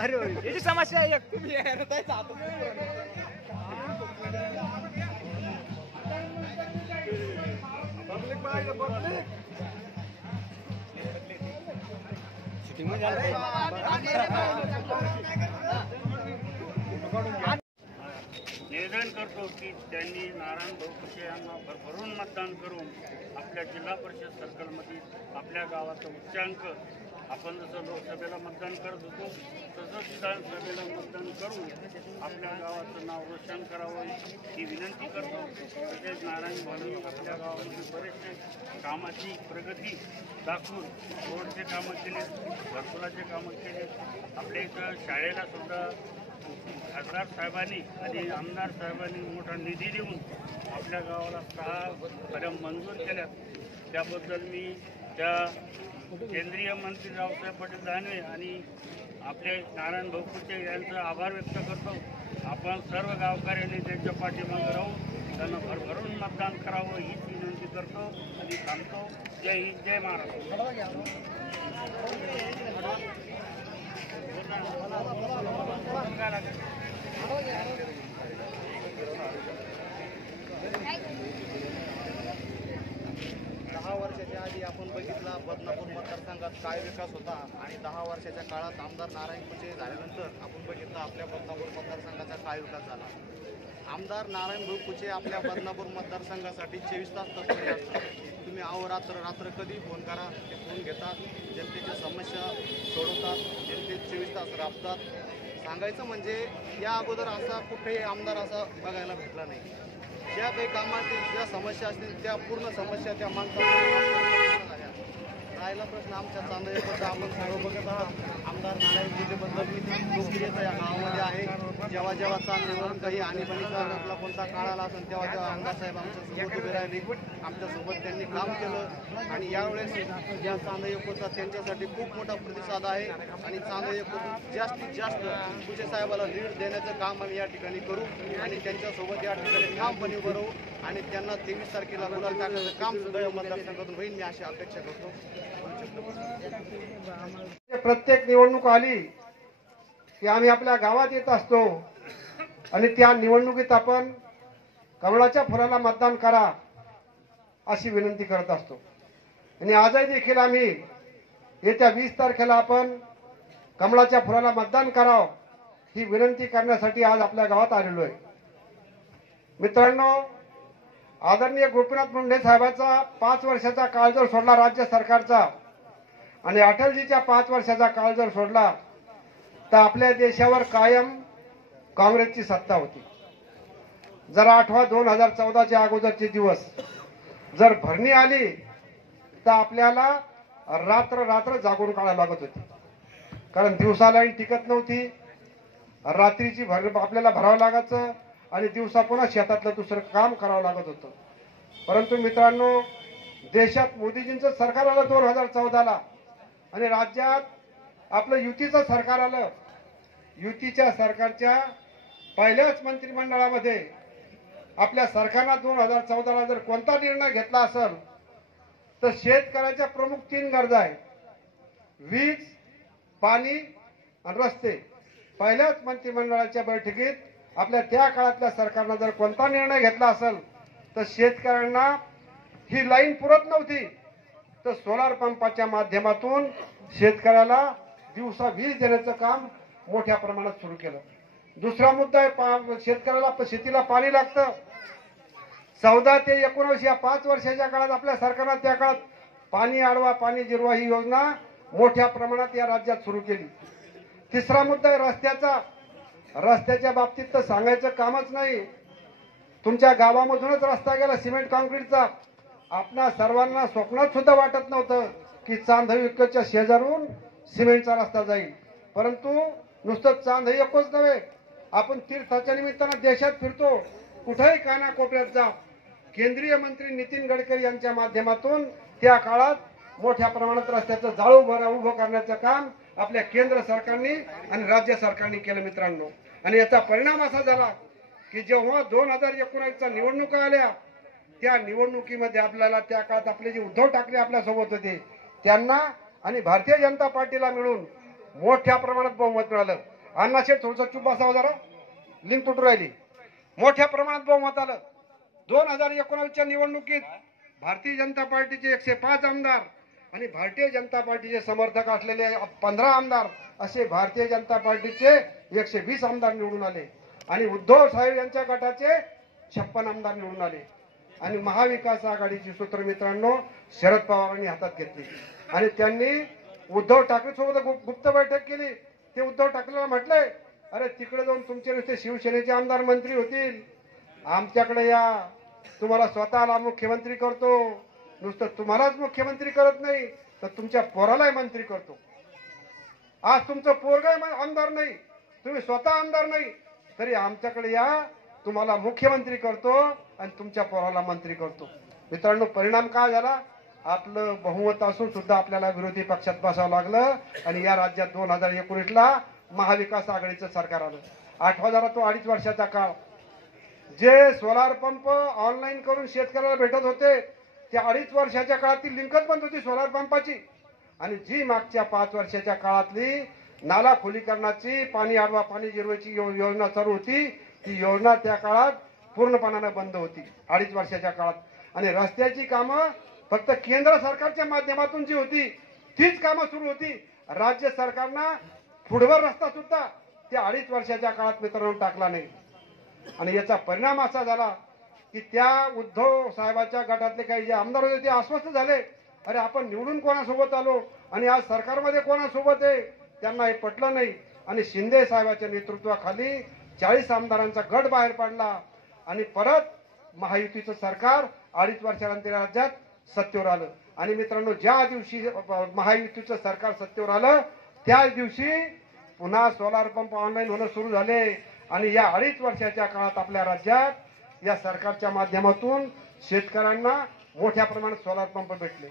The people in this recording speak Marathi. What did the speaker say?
अरे याची समस्या आहे एक तुम्ही निवेदन करतो की त्यांनी नारायण भाऊ कुशे यांना भरभरून मतदान करून आपल्या जिल्हा परिषद सर्कलमध्ये आपल्या गावाचा उच्चांक आपण जसं लोकसभेला मतदान करत होतो तसंच विधानसभेला मतदान करून आपल्या गावाचं नाव रोशन करावं ही विनंती करतो। तसेच नारायण भाऊंनी आपल्या गावामध्ये बरेचसे कामाची प्रगती दाखवून रोडचे कामं केले, घरकुलाचे कामं केले, आपल्या इथं शाळेला सुद्धा खासदार साहेबांनी आणि आमदार साहेबांनी मोठा निधी देऊन आपल्या गावाला 6 फळ्या मंजूर केल्या। त्याबद्दल मी त्या केंद्रीय मंत्री रावसाहेब पाटील दानवे आणि आपले नारायण भाऊ कुशे यांचा आभार व्यक्त करतो। आपण सर्व गावकऱ्यांनी त्यांच्या पाठीमागे राहून त्यांना भरभरून मतदान करावं हीच विनंती करतो आणि थांबतो। जय हिंद, जय महाराष्ट्र। दहा वर्षाच्या आधी आपण बघितला बदनापूर मतदारसंघात काय विकास होता आणि 10 वर्षाच्या काळात आमदार नारायण कुशे झाल्यानंतर आपण बघितलं आपल्या बदनापूर मतदारसंघाचा काय विकास झाला। आमदार नारायण भाऊ कुशे आपल्या बदनापूर मतदारसंघासाठी 24 तास तत्पर असतात। तुम्ही रात्र कधी फोन करा, ते फोन घेतात, जनतेच्या समस्या सोडवतात, जनतेत 24 तास राबतात। सांगायचं म्हणजे या अगोदर असा कुठेही आमदार असा बघायला भेटला नाही। ज्या काही कामातील ज्या समस्या असतील त्या पूर्ण समस्या त्या माणसाला झाल्या। राहिला प्रश्न आमच्या चांदोलीबद्दल आपण सर्व बघत आहात। आमदार नारायण कुशेबद्दल लोकप्रियता या गावामध्ये आहे। जेव्हा जेव्हा चांदोलीवरून काही आणीबाणीचा आपला कोणता काळ आला असेल तेव्हा जेव्हा आमदारसाहेब आमच्यासोबत उभे राहिले, आमच्यासोबत त्यांनी काम केलं आणि यावेळेस या चांदोलीचा त्यांच्यासाठी खूप मोठा प्रतिसाद आहे आणि चांदोलीतून जास्तीत जास्त कुशे साहेबाला लीड देण्याचं काम आम्ही या ठिकाणी करू आणि त्यांच्यासोबत या ठिकाणी ठामपणे उभं राहू आणि त्यांना 23 तारखेला गुलाल टाकण्याचं काम सुद्धा या मतदारसंघातून होईल मी अशी अपेक्षा करतो। प्रत्येक निवडणूक आली की आम्ही आपल्या गावात येत असतो आणि त्या निवडणुकीत आपण कमळाच्या फुलाला मतदान करा अशी विनंती करत असतो आणि आजही देखील आम्ही येत्या 20 तारखेला आपण कमळाच्या फुलाला मतदान करावं ही विनंती करण्यासाठी आज आपल्या गावात आलेलो आहे। मित्रांनो, आदरणीय गोपीनाथ मुंडे साहेबांचा 5 वर्षाचा काळ जर सोडला राज्य सरकारचा आणि अटलजीच्या 5 वर्षाचा काळ जर सोडला तर आपल्या देशावर कायम काँग्रेसची सत्ता होती। जरा आठवा 2014च्या अगोदरचे दिवस जर भरणी आली तर आपल्याला रात्र जागून काढायला लागत होती, कारण दिवसाला टिकत नव्हती, रात्रीची आपल्याला भरावं लागायचं आणि दिवसा पुन्हा शेतातलं दुसरं काम करावं लागत होतं। परंतु मित्रांनो, देशात मोदीजींचं सरकार आलं 2014ला आणि राज्यात आपलं युतीचं सरकार आलं। युतीच्या सरकारच्या पहिल्याच मंत्रिमंडळामध्ये आपल्या सरकारनं 2014ला जर कोणता निर्णय घेतला असेल तर शेतकऱ्याच्या प्रमुख 3 गरजा आहेत, वीज, पाणी आणि रस्ते। पहिल्याच मंत्रिमंडळाच्या बैठकीत आपल्या त्या काळातल्या सरकारनं जर कोणता निर्णय घेतला असेल तर शेतकऱ्यांना ही लाईन पुरत नव्हती तर सोलार पंपाच्या माध्यमातून शेतकऱ्याला दिवसा वीज देण्याचं काम मोठ्या प्रमाणात सुरू केलं। दुसरा मुद्दा आहे शेतकऱ्याला शेतीला पाणी लागतं। 14 ते 19 या 5 वर्षाच्या काळात आपल्या सरकारनं त्या काळात पाणी आडवा पाणी जिरवा ही योजना मोठ्या प्रमाणात या राज्यात सुरू केली। तिसरा मुद्दा आहे रस्त्याचा। रस्त्याच्या बाबतीत तर सांगायचं कामच नाही, तुमच्या गावामधूनच रस्ता गेला सिमेंट काँक्रीटचा। आपणा सर्वांना स्वप्नात सुद्धा वाटत नव्हतं की चांदोलीच्या शेजारून सिमेंटचा रस्ता जाईल। परंतु नुसतं चांदोली एकच नव्हे, आपण तीर्थाच्या निमित्तानं देशात फिरतो, कुठेही कानाकोपऱ्यात जा, केंद्रीय मंत्री नितीन गडकरी यांच्या माध्यमातून त्या काळात मोठ्या प्रमाणात रस्त्याचं जाळं उभं करण्याचं काम आपल्या केंद्र सरकारने आणि राज्य सरकारने केलं मित्रांनो। आणि याचा परिणाम असा झाला की जेव्हा 2019च्या निवडणुका आल्या त्या निवडणुकीमध्ये आपल्याला त्या काळात आपले जे उद्धव ठाकरे आपल्या सोबत होते त्यांना आणि भारतीय जनता पार्टीला मिळून मोठ्या प्रमाणात बहुमत मिळालं. अण्णाशेठ थोडंसं चुप बसावं जरा, लिंक तुटू राहिली. मोठ्या प्रमाणात बहुमत आलं. 2019च्या निवडणुकीत भारतीय जनता पार्टीचे 105 आमदार आणि भारतीय जनता पार्टीचे समर्थक असलेले 15 आमदार असे भारतीय जनता पार्टीचे 120 आमदार निवडून आले आणि उद्धव साहेब यांच्या गटाचे 56 आमदार निवडून आले. आणि महाविकास आघाडीची सूत्र मित्रांनो शरद पवारांनी हातात घेतली आणि त्यांनी उद्धव ठाकरे सोबत गुप्त बैठक केली. ते उद्धव ठाकरेला म्हटले, अरे तिकडे जाऊन तुमचे नुसते शिवसेनेचे आमदार मंत्री होतील, आमच्याकडे या, तुम्हाला स्वतःला मुख्यमंत्री करतो, नुसतं तुम्हालाच मुख्यमंत्री करत नाही तर तुमच्या पोरालाही मंत्री करतो. आज तुमचं पोरगा आमदार नाही, तुम्ही स्वतः आमदार नाही, तरी आमच्याकडे या, तुम्हाला मुख्यमंत्री करतो आणि तुमच्या पोराला मंत्री करतो. मित्रांनो, परिणाम काय झाला? आपलं बहुमत असून सुद्धा आपल्याला विरोधी पक्षात बसावं लागलं आणि या राज्यात 2019ला महाविकास आघाडीचं सरकार आलं. आठवा जरा तो 2.5 वर्षाचा काळ. जे सोलार पंप ऑनलाईन करून शेतकऱ्याला भेटत होते, त्या 2.5 वर्षाच्या काळात लिंकच बंद होती सोलार पंपाची. आणि जी मागच्या 5 वर्षाच्या काळातली नाला खोलीकरणाची, पाणी आडवा पाणी जिरवायची योजना चालू होती, ती योजना त्या काळात पूर्णपणाने बंद होती 2.5 वर्षाच्या काळात. आणि रस्त्याची कामं फक्त केंद्र सरकारच्या माध्यमातून जी होती तीच कामं सुरू होती. राज्य सरकारनं फुटवर रस्ता सुद्धा त्या 2.5 वर्षाच्या काळात मित्रांनो टाकला नाही. आणि याचा परिणाम असा झाला की त्या उद्धव साहेबाच्या गटातले काही जे आमदार होते ते अस्वस्थ झाले. अरे आपण निवडून कोणासोबत आलो आणि आज सरकारमध्ये कोणासोबत आहे, त्यांना हे पटलं नाही. आणि शिंदे साहेबाच्या नेतृत्वाखाली 40 आमदारांचा गट बाहेर पडला आणि परत महायुतीचं सरकार 2.5 वर्षानंतर राज्यात सत्तेवर आलं. आणि मित्रांनो, ज्या दिवशी महायुतीचं सरकार सत्तेवर आलं त्याच दिवशी पुन्हा सोलार पंप ऑनलाईन होणं सुरू झाले. आणि या 2.5 वर्षाच्या काळात आपल्या राज्यात या सरकारच्या माध्यमातून शेतकऱ्यांना मोठ्या प्रमाणात सोलार पंप भेटले.